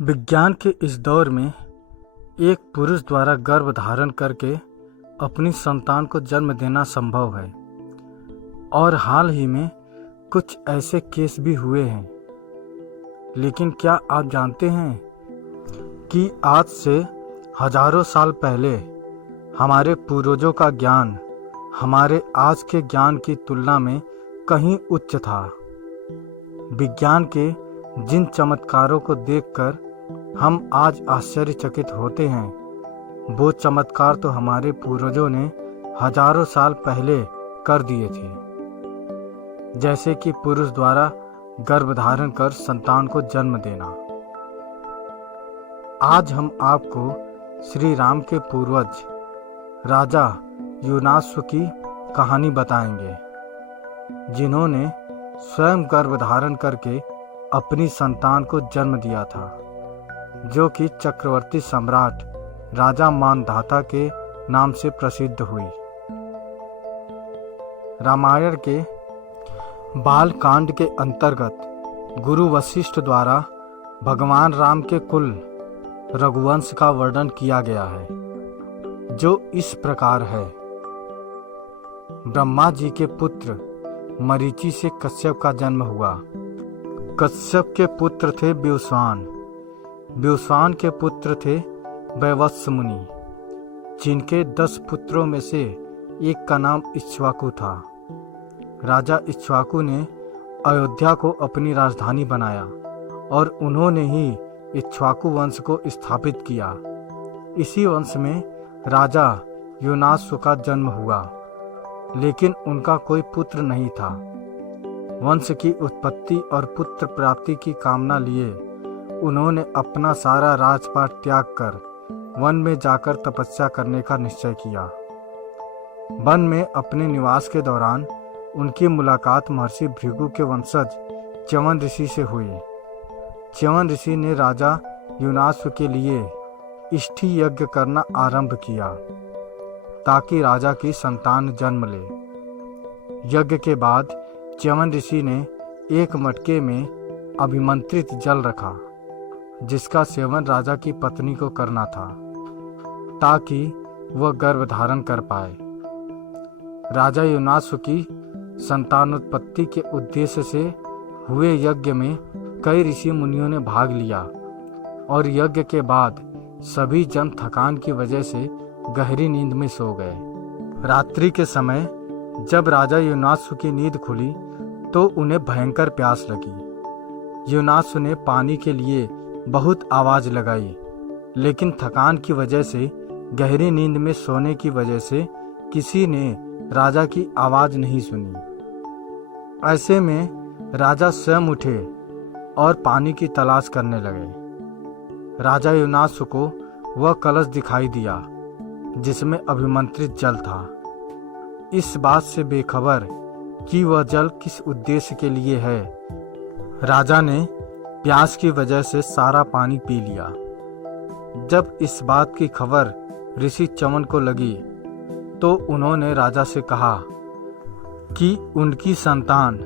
विज्ञान के इस दौर में एक पुरुष द्वारा गर्भ धारण करके अपनी संतान को जन्म देना संभव है और हाल ही में कुछ ऐसे केस भी हुए हैं। लेकिन क्या आप जानते हैं कि आज से हजारों साल पहले हमारे पूर्वजों का ज्ञान हमारे आज के ज्ञान की तुलना में कहीं उच्च था। विज्ञान के जिन चमत्कारों को देखकर हम आज आश्चर्यचकित होते हैं, वो चमत्कार तो हमारे पूर्वजों ने हजारों साल पहले कर दिए थे। जैसे कि पुरुष द्वारा गर्भ धारण कर संतान को जन्म देना। आज हम आपको श्री राम के पूर्वज राजा युनाश्व की कहानी बताएंगे, जिन्होंने स्वयं गर्भ धारण करके अपनी संतान को जन्म दिया था, जो कि चक्रवर्ती सम्राट राजा मानधाता के नाम से प्रसिद्ध हुई। रामायण के बाल कांड के अंतर्गत गुरु वशिष्ठ द्वारा भगवान राम के कुल रघुवंश का वर्णन किया गया है, जो इस प्रकार है। ब्रह्मा जी के पुत्र मरीचि से कश्यप का जन्म हुआ। कश्यप के पुत्र थे व्युश्वान। व्युश्वान के पुत्र थे वैवस्व मुनि, जिनके 10 पुत्रों में से एक का नाम इक्ष्वाकु था। राजा इक्ष्वाकु ने अयोध्या को अपनी राजधानी बनाया और उन्होंने ही इक्ष्वाकु वंश को स्थापित किया। इसी वंश में राजा युनाश्व का जन्म हुआ, लेकिन उनका कोई पुत्र नहीं था। वंश की उत्पत्ति और पुत्र प्राप्ति की कामना लिए उन्होंने अपना सारा राजपाट त्याग कर वन में जाकर तपस्या करने का निश्चय किया। वन में अपने निवास के दौरान उनकी मुलाकात महर्षि भृगु के वंशज च्यवन ऋषि से हुई। च्यवन ऋषि ने राजा युनाश्व के लिए इष्टि यज्ञ करना आरंभ किया, ताकि राजा की संतान जन्म ले। यज्ञ के बाद च्यवन ऋषि ने एक मटके में अभिमंत्रित जल रखा, जिसका सेवन राजा की पत्नी को करना था, ताकि वह गर्भ धारण कर पाए। राजा युनाश्व की संतानोत्पत्ति के उद्देश्य से हुए यज्ञ में कई ऋषि मुनियों ने भाग लिया और यज्ञ के बाद सभी जन थकान की वजह से गहरी नींद में सो गए। रात्रि के समय जब राजा युनाश्व की नींद खुली तो उन्हें भयंकर प्यास लगी। युनाश्व ने पानी के लिए बहुत आवाज लगाई, लेकिन थकान की वजह से गहरी नींद में सोने की वजह से किसी ने राजा की आवाज नहीं सुनी। ऐसे में राजा स्वयं उठे और पानी की तलाश करने लगे। राजा युनाश्व को वह कलश दिखाई दिया जिसमें अभिमंत्रित जल था। इस बात से बेखबर कि वह जल किस उद्देश्य के लिए है, राजा ने प्यास की वजह से सारा पानी पी लिया। जब इस बात की खबर ऋषि च्यवन को लगी तो उन्होंने राजा से कहा कि उनकी संतान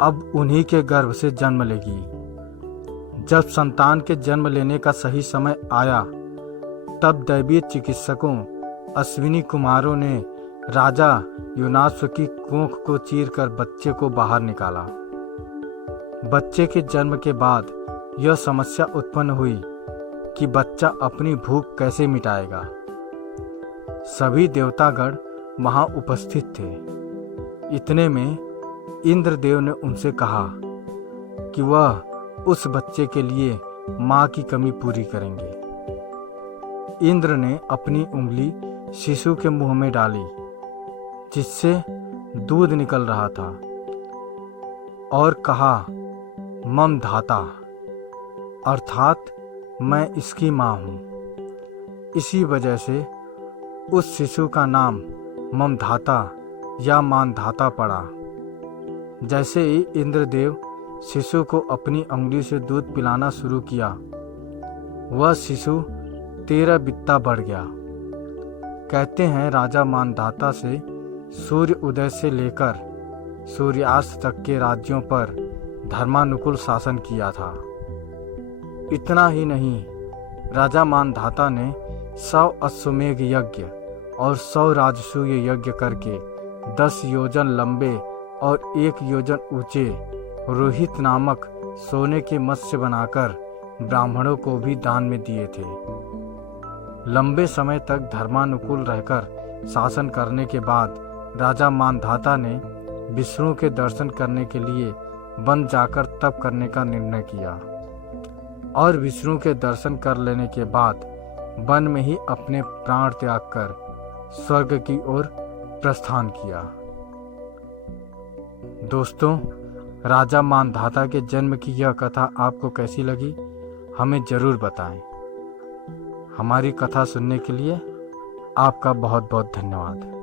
अब उन्हीं के गर्भ से जन्म लेगी। जब संतान के जन्म लेने का सही समय आया, तब दैवीय चिकित्सकों अश्विनी कुमारों ने राजा युनाश्व की कोख को चीरकर बच्चे को बाहर निकाला। बच्चे के जन्म के बाद यह समस्या उत्पन्न हुई कि बच्चा अपनी भूख कैसे मिटाएगा। सभी देवतागण वहां उपस्थित थे। इतने में इंद्रदेव ने उनसे कहा कि वह उस बच्चे के लिए मां की कमी पूरी करेंगे। इंद्र ने अपनी उंगली शिशु के मुंह में डाली, जिससे दूध निकल रहा था, और कहा, मम धाता, अर्थात मैं इसकी मां हूं। इसी वजह से उस शिशु का नाम ममधाता या मानधाता पड़ा। जैसे ही इंद्रदेव शिशु को अपनी अंगुली से दूध पिलाना शुरू किया, वह शिशु 13 बित्ता बढ़ गया। कहते हैं राजा मानधाता से सूर्य उदय से लेकर सूर्यास्त तक के राज्यों पर धर्मानुकूल शासन किया था। इतना ही नहीं, राजा मानधाता ने 100 अश्वमेध यज्ञ और 100 राजसूय यज्ञ करके 10 योजन लंबे और 1 योजन ऊंचे रोहित नामक सोने के मत्स्य बनाकर ब्राह्मणों को भी दान में दिए थे। लंबे समय तक धर्मानुकूल रहकर शासन करने के बाद राजा मानधाता ने विष्णु के दर्शन करने के लिए वन जाकर तप करने का निर्णय किया और विष्णु के दर्शन कर लेने के बाद वन में ही अपने प्राण त्याग कर स्वर्ग की ओर प्रस्थान किया। दोस्तों, राजा मानधाता के जन्म की यह कथा आपको कैसी लगी, हमें जरूर बताएं। हमारी कथा सुनने के लिए आपका बहुत बहुत धन्यवाद।